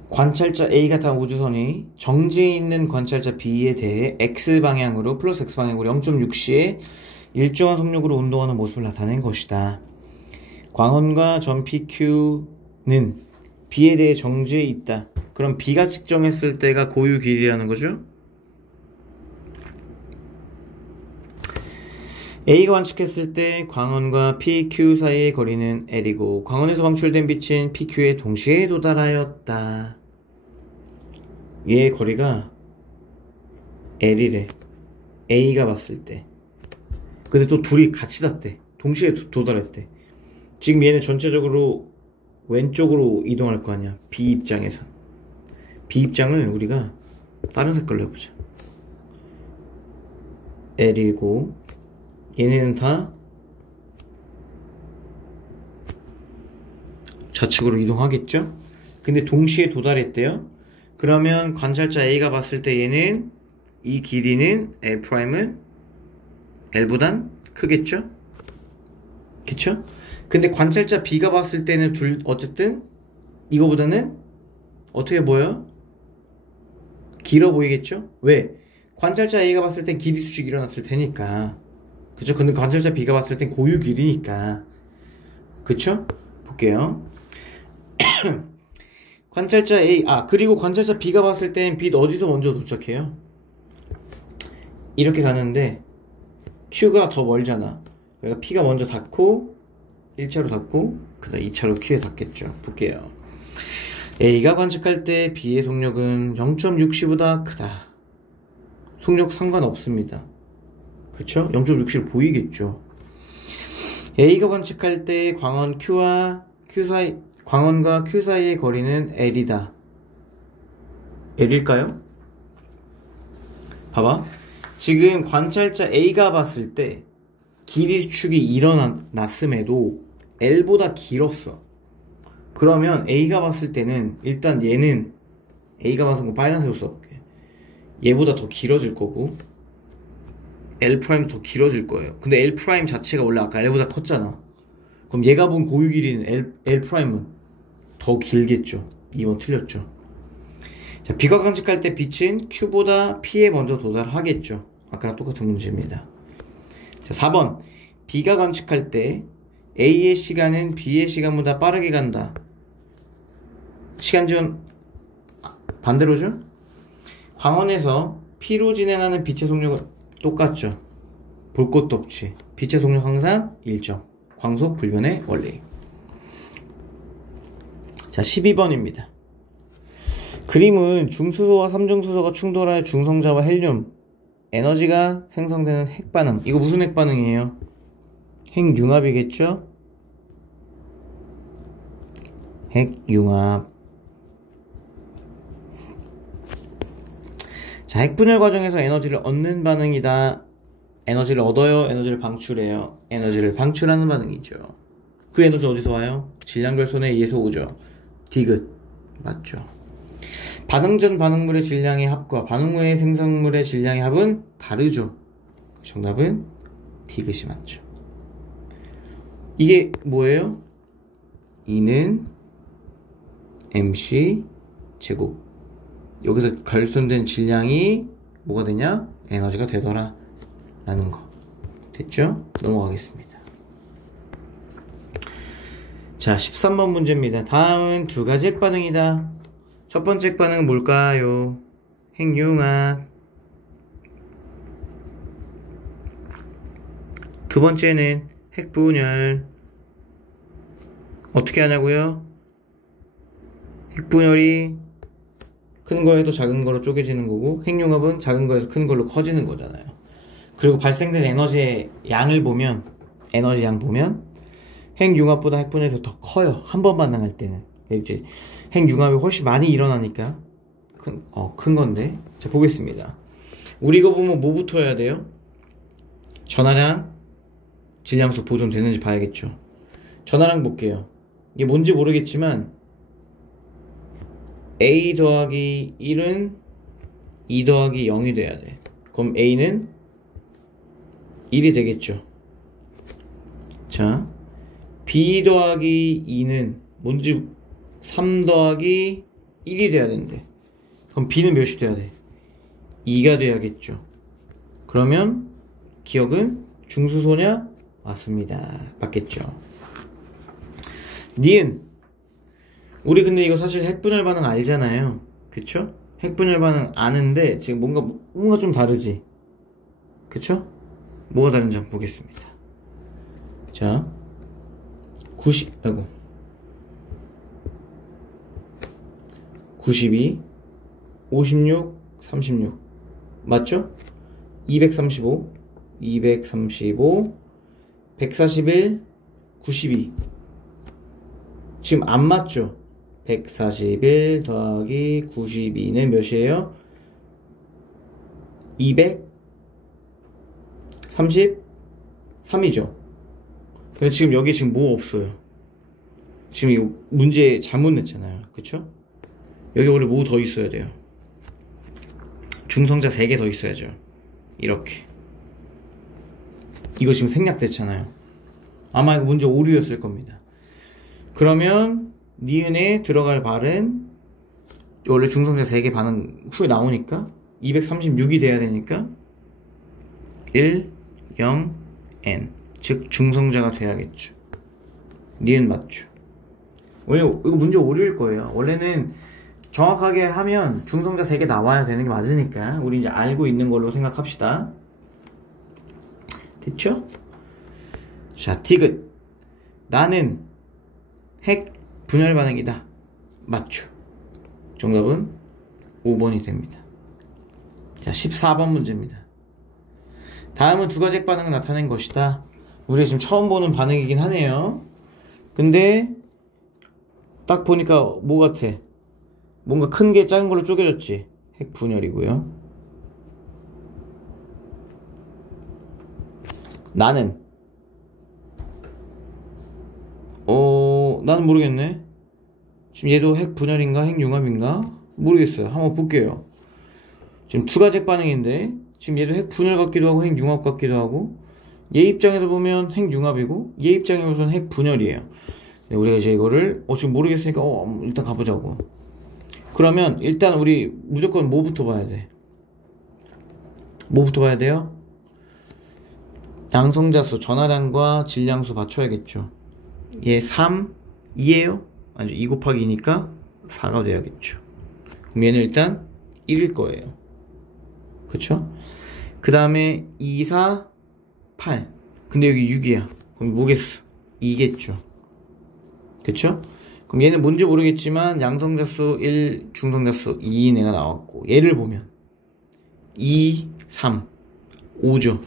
관찰자 A가 탄 우주선이 정지해 있는 관찰자 B에 대해 X방향으로 플러스 X방향으로 0.6c의 일정한 속력으로 운동하는 모습을 나타낸 것이다. 광원과 점 PQ는 B에 대해 정지해 있다. 그럼 B가 측정했을 때가 고유 길이라는 거죠? A가 관측했을 때 광원과 PQ 사이의 거리는 L이고 광원에서 방출된 빛은 PQ에 동시에 도달하였다. 얘의 거리가 L이래. A가 봤을 때. 근데 또 둘이 같이 닿대. 동시에 도달했대. 지금 얘는 전체적으로 왼쪽으로 이동할 거 아니야. B 입장에서. B 입장을 우리가 다른 색깔로 해보자. L이고 얘네는 다 좌측으로 이동하겠죠? 근데 동시에 도달했대요. 그러면 관찰자 A가 봤을 때 얘는 이 길이는 L'은 L보단 크겠죠? 그쵸? 근데 관찰자 B가 봤을 때는 어쨌든 이거보다는 어떻게 보여요? 길어 보이겠죠? 왜? 관찰자 A가 봤을 땐 길이 수축이 일어났을 테니까. 그쵸? 근데 관찰자 B가 봤을 땐 고유 길이니까. 그쵸? 볼게요. 관찰자 A, 그리고 관찰자 B가 봤을 땐 빛 어디서 먼저 도착해요? 이렇게 가는데 Q가 더 멀잖아. 그러니까 P가 먼저 닿고 1차로 닿고 그 다음 2차로 Q에 닿겠죠. 볼게요. A가 관측할 때 B의 속력은 0.6c보다 크다. 속력 상관없습니다. 그쵸? 0.6c로 보이겠죠. A가 관측할 때 광원과 Q 사이의 거리는 L이다. L일까요? 봐봐. 지금 관찰자 A가 봤을 때 길이 수축이 일어났음에도 L보다 길었어. 그러면 A가 봤을 때는 일단 얘는 A가 봤을 거 빨간색으로 써볼게. 얘보다 더 길어질 거고 L'도 더 길어질 거예요. 근데 L' 자체가 원래 아까 L보다 컸잖아. 그럼 얘가 본 고유 길이는 L'은 더 길겠죠. 2번 틀렸죠. 자, B가 관측할 때 빛은 Q보다 P에 먼저 도달하겠죠. 아까랑 똑같은 문제입니다. 자, 4번 B가 관측할 때 A의 시간은 B의 시간보다 빠르게 간다. 시간 지연 반대로죠? 광원에서 P로 진행하는 빛의 속력은 똑같죠. 볼 것도 없지. 빛의 속력 항상 일정. 광속 불변의 원리. 자, 12번입니다. 그림은 중수소와 삼중수소가 충돌하여 중성자와 헬륨, 에너지가 생성되는 핵반응. 이거 무슨 핵반응이에요? 핵융합이겠죠? 핵융합. 자, 핵분열 과정에서 에너지를 얻는 반응이다. 에너지를 얻어요? 에너지를 방출해요? 에너지를 방출하는 반응이죠. 그 에너지 어디서 와요? 질량결손에 의해서 오죠. 디귿. 맞죠. 반응 전 반응물의 질량의 합과 반응 후의 생성물의 질량의 합은 다르죠. 정답은 디귿이 맞죠. 이게 뭐예요? E는 MC 제곱. 여기서 결손된 질량이 뭐가 되냐? 에너지가 되더라 라는 거. 됐죠? 넘어가겠습니다. 자, 13번 문제입니다. 다음은 두 가지 핵반응이다. 첫 번째 핵반응은 뭘까요? 핵융합. 두 번째는 핵분열. 어떻게 하냐고요? 핵분열이 큰 거에도 작은 거로 쪼개지는 거고, 핵융합은 작은 거에서 큰 걸로 커지는 거잖아요. 그리고 발생된 에너지의 양을 보면, 에너지 양 보면 핵융합보다 핵분열이 더 커요. 한 번 반응할 때는. 이제 핵융합이 훨씬 많이 일어나니까 큰 건데. 자, 보겠습니다. 우리 이거 보면 뭐부터 해야 돼요? 전하량, 질량수 보존되는지 봐야겠죠. 전하량 볼게요. 이게 뭔지 모르겠지만 A 더하기 1은 2 더하기 0이 돼야 돼. 그럼 A는 1이 되겠죠. 자, B 더하기 2는 뭔지 3 더하기 1이 돼야 되는데, 그럼 B는 몇이 돼야 돼? 2가 돼야겠죠. 그러면 기억은 중수소냐? 맞습니다. 맞겠죠. 니은. 우리 근데 이거 사실 핵분열 반응 알잖아요. 그쵸? 핵분열 반응 아는데 지금 뭔가 좀 다르지? 그쵸? 뭐가 다른지 한번 보겠습니다. 자, 92, 56, 36 맞죠? 235, 141, 92 지금 안 맞죠? 141 더하기 92는 몇이에요? 233이죠. 근데 지금 여기 지금 뭐 없어요? 지금 이거 문제 잘못 냈잖아요. 그쵸? 여기 원래 뭐 더 있어야 돼요? 중성자 3개 더 있어야죠. 이렇게. 이거 지금 생략됐잖아요. 아마 이거 문제 오류였을 겁니다. 그러면 니은에 들어갈 발은 원래 중성자 3개 반응 후에 나오니까 236이 돼야 되니까 1, 0, n. 즉 중성자가 돼야겠죠. 니은 맞죠. 원래 이거 문제 오류일 거예요. 원래는 정확하게 하면 중성자 3개 나와야 되는 게 맞으니까 우리 이제 알고 있는 걸로 생각합시다. 됐죠? 자, 디귿. 나는 핵 분열 반응이다. 맞죠. 정답은 5번이 됩니다. 자, 14번 문제입니다. 다음은 두 가지 핵 반응을 나타낸 것이다. 우리가 지금 처음 보는 반응이긴 하네요. 근데 딱 보니까 뭐 같아? 뭔가 큰 게 작은 걸로 쪼개졌지. 핵 분열이고요. 나는 나는 모르겠네. 지금 얘도 핵 분열인가 핵 융합인가 모르겠어요. 한번 볼게요. 지금 두 가지 핵 반응인데 지금 얘도 핵 분열 같기도 하고 핵 융합 같기도 하고, 얘 입장에서 보면 핵 융합이고 얘 입장에서는 핵 분열이에요. 우리가 이제 이거를 지금 모르겠으니까 일단 가보자고. 그러면 일단 우리 무조건 뭐부터 봐야 돼? 뭐부터 봐야 돼요? 양성자수 전하량과 질량수 맞춰야겠죠. 얘 3, 2예요? 아니 2 곱하기 2니까 4가 돼야겠죠. 그럼 얘는 일단 1일 거예요. 그쵸? 그 다음에 2, 4, 8. 근데 여기 6이야. 그럼 뭐겠어? 2겠죠. 그쵸? 그럼 그럼 얘는 뭔지 모르겠지만 양성자수 1, 중성자수 2인 애가 나왔고, 얘를 보면 2, 3, 5죠.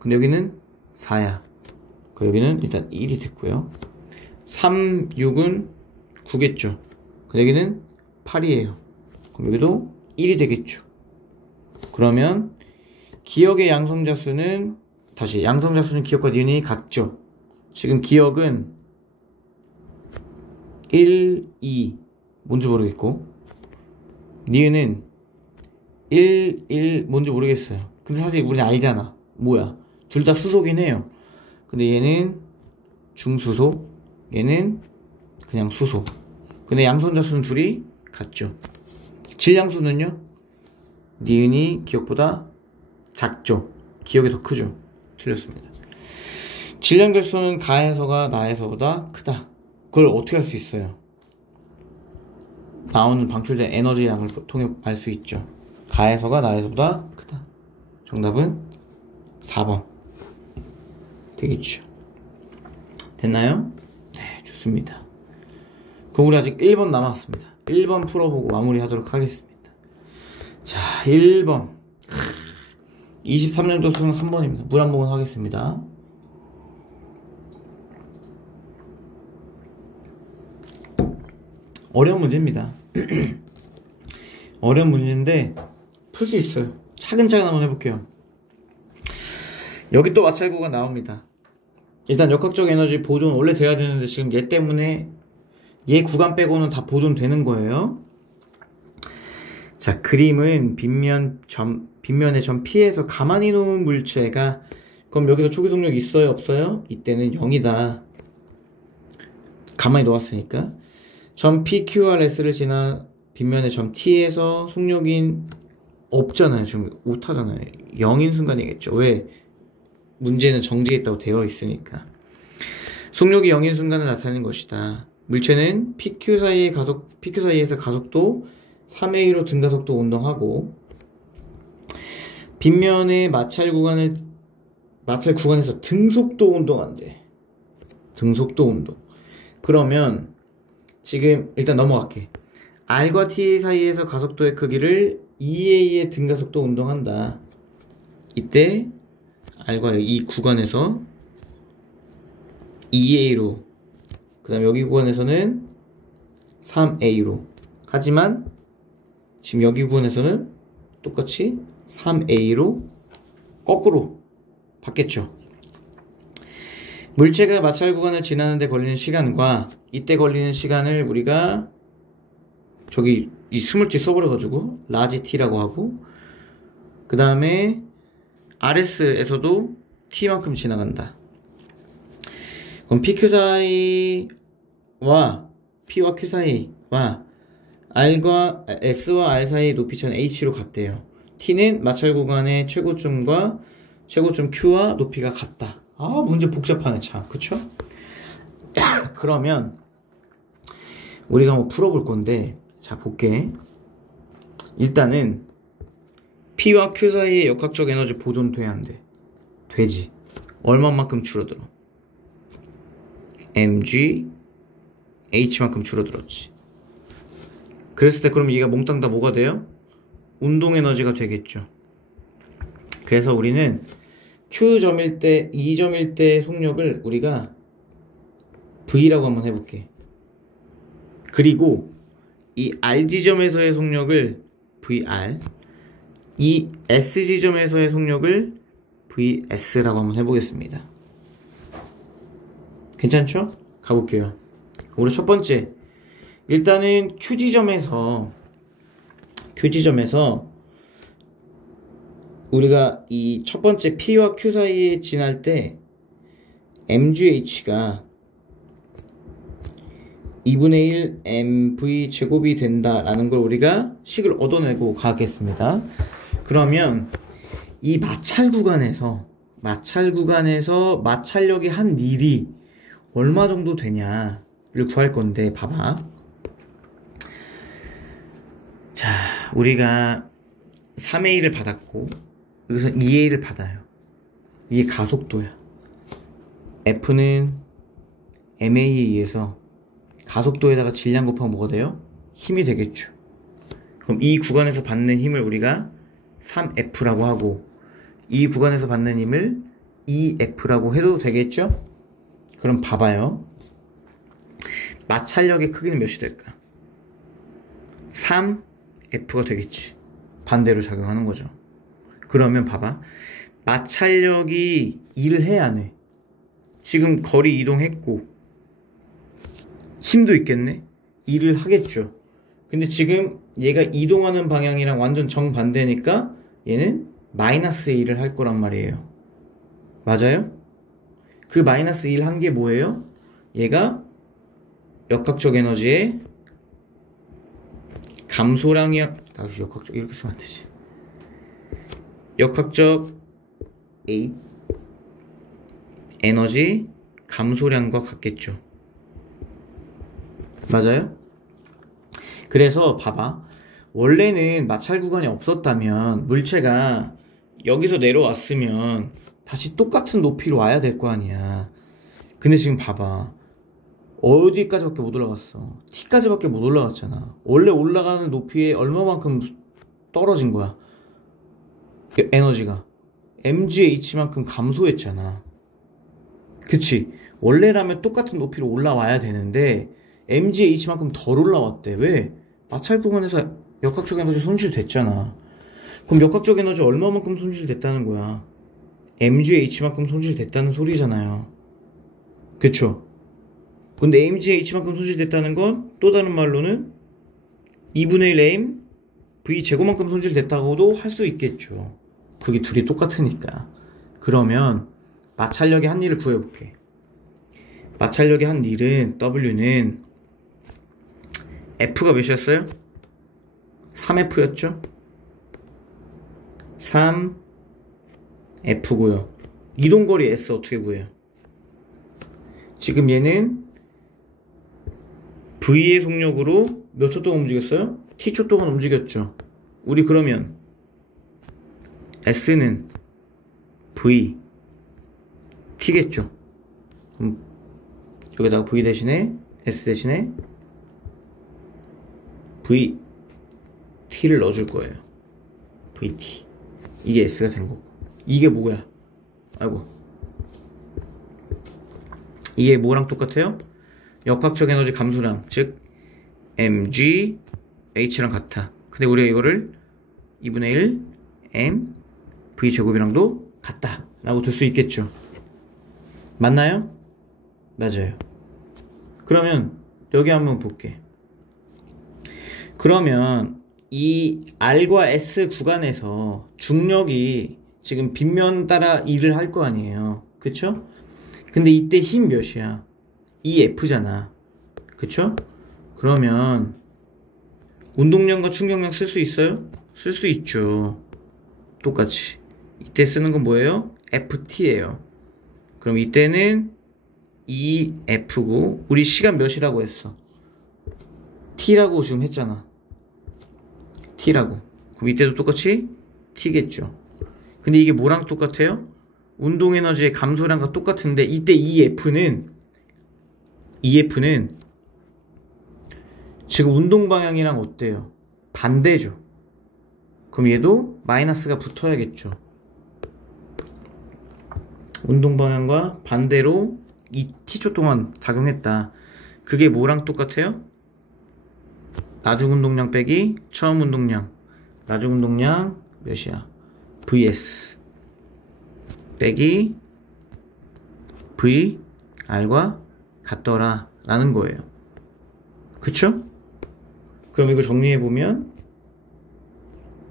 근데 여기는 4야. 여기는 일단 1이 됐고요. 3, 6은 9겠죠. 근데 여기는 8이에요. 그럼 여기도 1이 되겠죠. 그러면 기억의 양성자수는 다시 양성자수는 기억과 니은이 같죠. 지금 기억은 1, 2 뭔지 모르겠고, 니은은 1, 1 뭔지 모르겠어요. 근데 사실 우리는 알잖아. 뭐야, 둘 다 수소긴 해요. 근데 얘는 중수소, 얘는 그냥 수소. 근데 양성자수는 둘이 같죠. 질량수는요, 니은이 기억보다 작죠. 기억이 더 크죠. 틀렸습니다. 질량결소는 가에서가 나에서보다 크다. 그걸 어떻게 할 수 있어요? 나오는 방출된 에너지 양을 통해 알 수 있죠. 가에서가 나에서보다 크다. 정답은 4번 되겠죠. 됐나요? 네, 좋습니다. 그럼 우리 아직 1번 남았습니다. 1번 풀어보고 마무리하도록 하겠습니다. 자, 1번 23년도 수능 3번입니다. 물 한 모금 하겠습니다. 어려운 문제입니다. 어려운 문제인데 풀 수 있어요. 차근차근 한번 해볼게요. 여기 또 마찰구가 나옵니다. 일단 역학적 에너지 보존 원래 돼야 되는데 지금 얘 때문에 얘 구간 빼고는 다 보존되는 거예요. 자, 그림은 빗면의 점 P에서 가만히 놓은 물체가, 그럼 여기서 초기속력 있어요 없어요? 이때는 0이다. 가만히 놓았으니까. 점 PQRS를 지나 빗면의 점 T에서 속력인 없잖아요. 지금 오타잖아요. 0인 순간이겠죠. 왜? 문제는 정지해 있다고 되어 있으니까. 속력이 0인 순간을 나타내는 것이다. 물체는 PQ 사이에서 가속도 3A로 등가속도 운동하고, 빗면의 마찰 구간에서 등속도 운동한대. 등속도 운동. 그러면 지금 일단 넘어갈게. R과 T 사이에서 가속도의 크기를 2A의 등가속도 운동한다. 이때 R과 이 구간에서 2A로, 그 다음에 여기 구간에서는 3A로. 하지만 지금 여기 구간에서는 똑같이 3A로 거꾸로 바뀌었죠. 물체가 마찰 구간을 지나는데 걸리는 시간과 이때 걸리는 시간을 우리가 저기 이 스몰 t 써버려가지고 라지 t라고 하고, 그 다음에 RS에서도 t만큼 지나간다. 그럼 PQ 사이와 P와 Q 사이와 S와 R 사이의 높이차는 H로 같대요. T는 마찰 구간의 최고점과 최고점 Q와 높이가 같다. 아, 문제 복잡하네 참, 그쵸? 그러면 우리가 한번 풀어볼 건데, 자 볼게. 일단은 P와 Q 사이의 역학적 에너지 보존돼야 한대. 되지. 얼마만큼 줄어들어? mg h만큼 줄어들었지. 그랬을 때 그럼 얘가 몽땅 다 뭐가 돼요? 운동 에너지가 되겠죠. 그래서 우리는 Q점일 때, 2점일 때 속력을 우리가 V라고 한번 해볼게. 그리고 이 RG점에서의 속력을 VR, 이 SG점에서의 속력을 VS라고 한번 해보겠습니다. 괜찮죠? 가볼게요. 우리 첫 번째, 일단은 QG점에서 우리가 이 첫 번째 P와 Q 사이에 지날 때 mgh가 2분의 1 mv 제곱이 된다라는 걸 우리가 식을 얻어내고 가겠습니다. 그러면 이 마찰 구간에서 마찰력이 한 닐이 얼마 정도 되냐를 구할 건데, 봐봐. 자, 우리가 3A를 받았고 여기서 2A를 받아요. 이게 가속도야. F는 MA에 의해서 가속도에다가 질량 곱하면 뭐가 돼요? 힘이 되겠죠. 그럼 이 구간에서 받는 힘을 우리가 3F라고 하고 이 구간에서 받는 힘을 2F라고 해도 되겠죠? 그럼 봐봐요. 마찰력의 크기는 몇이 될까? 3F가 되겠지. 반대로 작용하는 거죠. 그러면 봐봐. 마찰력이 일을 해, 안 해? 지금 거리 이동했고 힘도 있겠네? 일을 하겠죠. 근데 지금 얘가 이동하는 방향이랑 완전 정반대니까 얘는 마이너스 1을 할 거란 말이에요. 맞아요? 그 마이너스 1 한 게 뭐예요? 얘가 역학적 에너지의 감소량이야. 역학적 이렇게 쓰면 안 되지. 역학적 에너지 감소량과 같겠죠. 맞아요? 그래서 봐봐. 원래는 마찰 구간이 없었다면 물체가 여기서 내려왔으면 다시 똑같은 높이로 와야 될 거 아니야. 근데 지금 봐봐. 어디까지밖에 못 올라갔어? T까지밖에 못 올라갔잖아. 원래 올라가는 높이에 얼마만큼 떨어진 거야? 에너지가 mgh만큼 감소했잖아. 그치? 원래라면 똑같은 높이로 올라와야 되는데 mgh만큼 덜 올라왔대. 왜? 마찰 구간에서 역학적 에너지 손실됐잖아. 그럼 역학적 에너지 얼마만큼 손실됐다는 거야? mgh만큼 손실됐다는 소리잖아요. 그쵸? 근데 mgh만큼 손실됐다는 건 또 다른 말로는 2분의 1 m v 제곱만큼 손실됐다고도 할 수 있겠죠. 그게 둘이 똑같으니까. 그러면 마찰력의 한 일을 구해볼게. 마찰력의 한 일은 W는 F가 몇이었어요? 3F였죠? 3F고요. 이동거리 S 어떻게 구해요? 지금 얘는 V의 속력으로 몇 초 동안 움직였어요? T초 동안 움직였죠. 우리 그러면 S는 V T겠죠. 그럼 여기다가 V 대신에 S 대신에 V T를 넣어줄 거예요. VT. 이게 S가 된 거고. 이게 뭐야? 아이고. 이게 뭐랑 똑같아요? 역학적 에너지 감소량, 즉 mg h랑 같아. 근데 우리가 이거를 2분의 1 m v 제곱이랑도 같다 라고 둘 수 있겠죠. 맞나요? 맞아요. 그러면 여기 한번 볼게. 그러면 이 R과 S 구간에서 중력이 지금 빗면 따라 일을 할 거 아니에요. 그쵸? 근데 이때 힘 몇이야? EF잖아. 그쵸? 그러면 운동량과 충격량 쓸 수 있어요? 쓸 수 있죠. 똑같이. 이때 쓰는 건 뭐예요? FT예요. 그럼 이때는 EF고 우리 시간 몇이라고 했어? T라고 지금 했잖아. T라고. 그럼 이때도 똑같이 T겠죠. 근데 이게 뭐랑 똑같아요? 운동에너지의 감소량과 똑같은데 이때 EF는 지금 운동 방향이랑 어때요? 반대죠. 그럼 얘도 마이너스가 붙어야겠죠. 운동 방향과 반대로 이 T초 동안 작용했다. 그게 뭐랑 똑같아요? 나중 운동량 빼기 처음 운동량. 나중 운동량 몇이야? VS 빼기 VR과 같더라 라는 거예요. 그쵸? 그럼 이거 정리해보면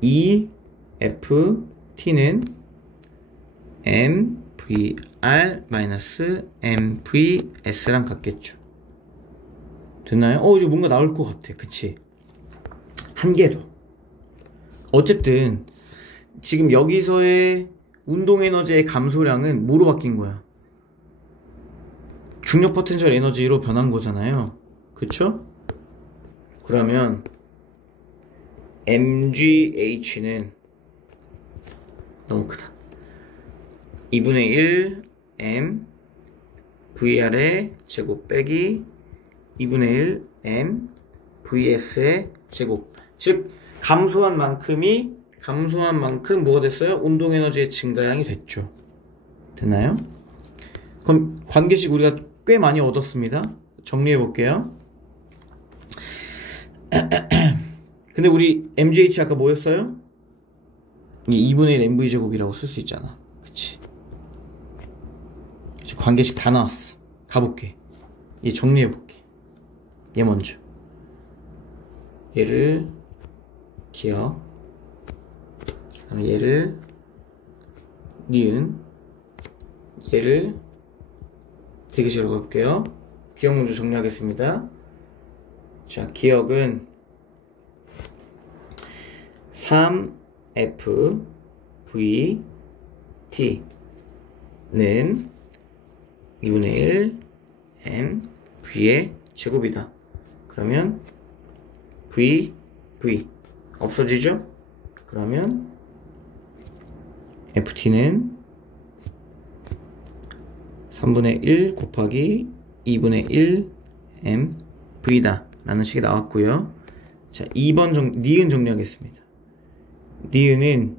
EFT는 MVR-MVS랑 같겠죠. 됐나요? 이제 뭔가 나올 것 같아. 그치? 한 개 더. 어쨌든 지금 여기서의 운동에너지의 감소량은 뭐로 바뀐 거야? 중력 포텐셜 에너지로 변한 거잖아요. 그쵸? 그러면 MGH는 너무 크다. 2분의 1 M VR의 제곱 빼기 2분의 1 m vs의 제곱. 즉 감소한 만큼 뭐가 됐어요? 운동에너지의 증가량이 됐죠. 됐나요? 그럼 관계식 우리가 꽤 많이 얻었습니다. 정리해 볼게요. 근데 우리 MGH 아까 뭐였어요? 2분의 1 MV제곱이라고 쓸 수 있잖아. 그치? 관계식 다 나왔어. 가볼게. 얘 정리해볼게. 얘 먼저. 얘를 기억, 그다음에 얘를 니은, 얘를 대기실로 가볼게요. 기억 먼저 정리하겠습니다. 자, 기억은 3f v t는 2분의 1 m v의 제곱이다. 그러면 v 없어지죠? 그러면 ft는 3분의 1 곱하기 2분의 1 m v다 라는 식이 나왔고요. 자, 2번 니은 정리하겠습니다. 니은은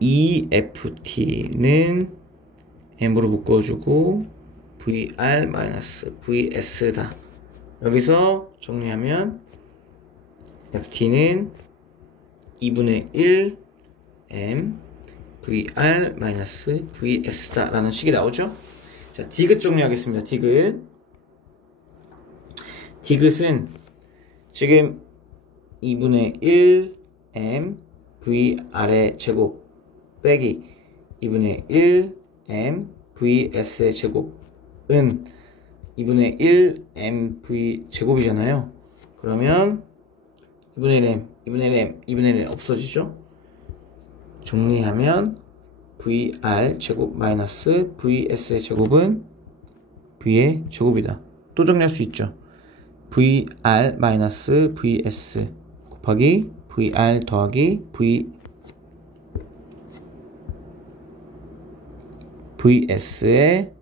EFT는 M으로 묶어주고 VR-VS다. 여기서 정리하면 FT는 2분의 1 M VR-VS다 라는 식이 나오죠. 자, 디귿 정리하겠습니다. 디귿은 지금 2분의 1 M VR의 제곱 빼기 2분의 1 M VS의 제곱은 2분의 1 M V 제곱이잖아요. 그러면 2분의 1 M, 2분의 1 M, 2분의 1 없어지죠? 정리하면 VR 제곱 마이너스 VS의 제곱은 V의 제곱이다. 또 정리할 수 있죠. VR 마이너스 VS 곱하기 VR 더하기 VS의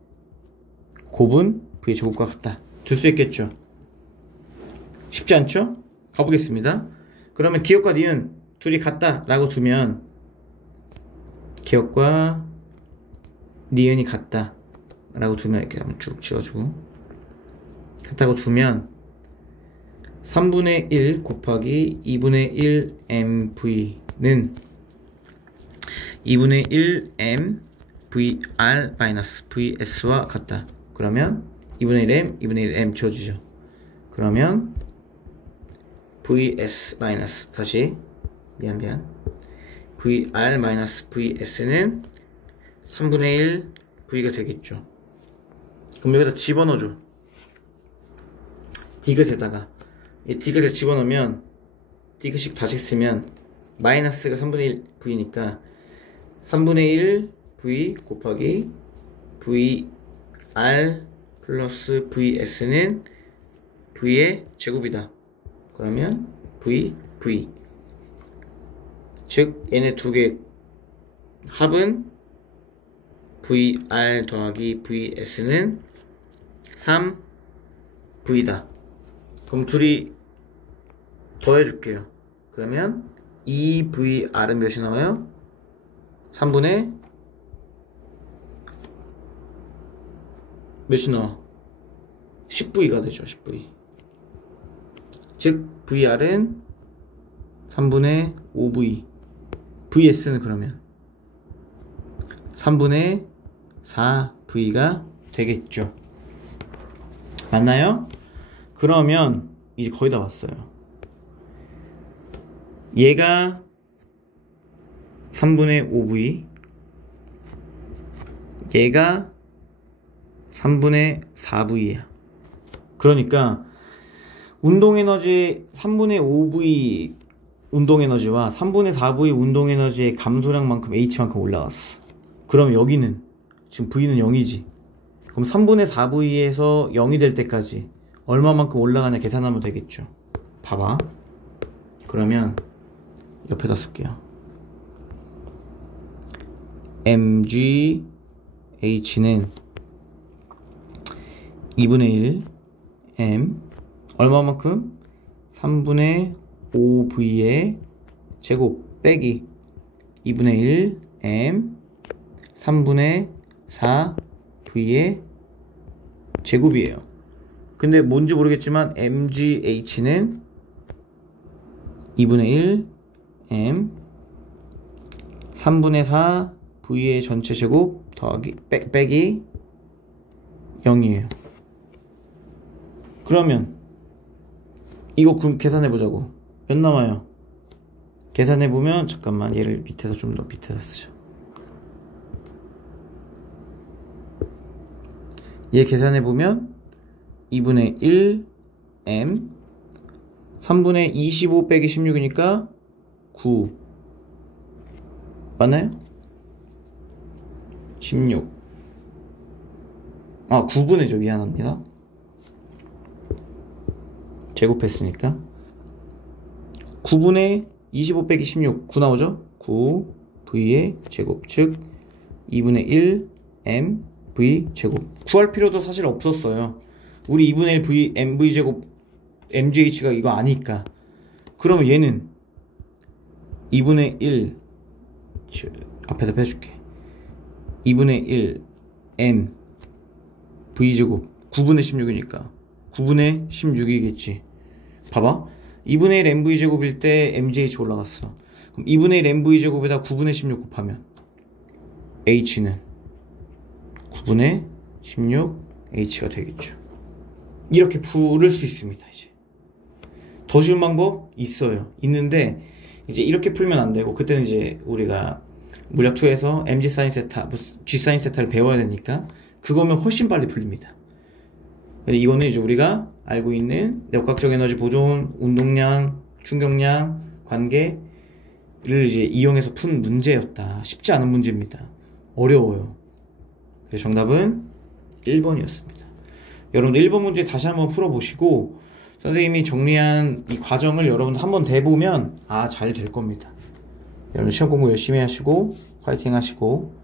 곱은 V의 제곱과 같다. 줄 수 있겠죠. 쉽지 않죠? 가보겠습니다. 그러면 기억과 니은 둘이 같다 라고 두면 기억과 니은이 같다 라고 두면 이렇게 한번 쭉 지워주고 같다고 두면 3분의 1 곱하기 2분의 1 MV는 2분의 1 M VR 마이너스 VS와 같다. 그러면 2분의 1 M, 2분의 1 M 지워주죠. 그러면 VS 마이너스 다시 미안 VR 마이너스 VS는 3분의 1 V가 되겠죠. 그럼 여기다 집어넣어줘. 디귿에다가 이 디귿에 집어넣으면 디귿씩 다시 쓰면 마이너스가 3분의 1 V니까 3분의 1 V 곱하기 VR 플러스 VS는 V의 제곱이다. 그러면 V 즉 얘네 두 개 합은 VR 더하기 VS는 3V다. 그럼 둘이 더해줄게요. 그러면 2VR은 몇이 나와요? 3분의 몇이 나와? 10V가 되죠. 10V. 즉 VR은 3분의 5V. VS는 그러면 3분의 4V가 되겠죠. 맞나요? 그러면 이제 거의 다 왔어요. 얘가 3분의 5V, 얘가 3분의 4V야. 그러니까 운동에너지 3분의 5V 운동에너지와 3분의 4V 운동에너지의 감소량만큼 H만큼 올라갔어. 그럼 여기는 지금 V는 0이지. 그럼 3분의 4V에서 0이 될 때까지 얼마만큼 올라가냐 계산하면 되겠죠. 봐봐. 그러면 옆에다 쓸게요. MGH는 2분의 1 m 얼마만큼? 3분의 5v의 제곱 빼기 2분의 1 m 3분의 4v의 제곱이에요. 근데 뭔지 모르겠지만 mgh는 2분의 1 m 3분의 4 v의 전체 제곱 더하기 빼기 0이에요. 그러면 이거 계산해보자고. 몇 남아요? 계산해보면 잠깐만 얘를 밑에서 좀 더 밑에다 쓰죠. 얘 계산해보면 2분의 1 m 3분의 25 빼기 16이니까 9 맞나요? 16 9분의죠. 미안합니다. 제곱했으니까 9분의 25 빼기 16 9 나오죠? 9 v의 제곱 즉 2분의 1 m v 제곱. 구할 필요도 사실 없었어요. 우리 2분의 1 v mv 제곱 mgh가 이거 아니까. 그러면 얘는 2분의 1 앞에다 빼줄게. 2분의 1 m v 제곱 9분의 16이니까 9분의 16이겠지. 봐봐. 2분의 1 mv 제곱일 때 mgh 올라갔어. 그럼 2분의 1 mv 제곱에다 9분의 16 곱하면 h는 9분의 16h가 되겠죠. 이렇게 풀을 수 있습니다. 이제 더 쉬운 방법 있어요. 있는데 이제 이렇게 풀면 안 되고 그때는 이제 우리가 물리학 2에서 mg 사인 세타, g 사인 세타를 배워야 되니까 그거면 훨씬 빨리 풀립니다. 이거는 이제 우리가 알고 있는 역학적 에너지 보존, 운동량, 충격량, 관계를 이제 이용해서 푼 문제였다. 쉽지 않은 문제입니다. 어려워요. 그래서 정답은 1번이었습니다. 여러분들 1번 문제 다시 한번 풀어보시고 선생님이 정리한 이 과정을 여러분들 한번 대보면 잘 될 겁니다. 여러분 시험 공부 열심히 하시고 화이팅 하시고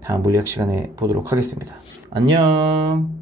다음 물리학 시간에 보도록 하겠습니다. 안녕.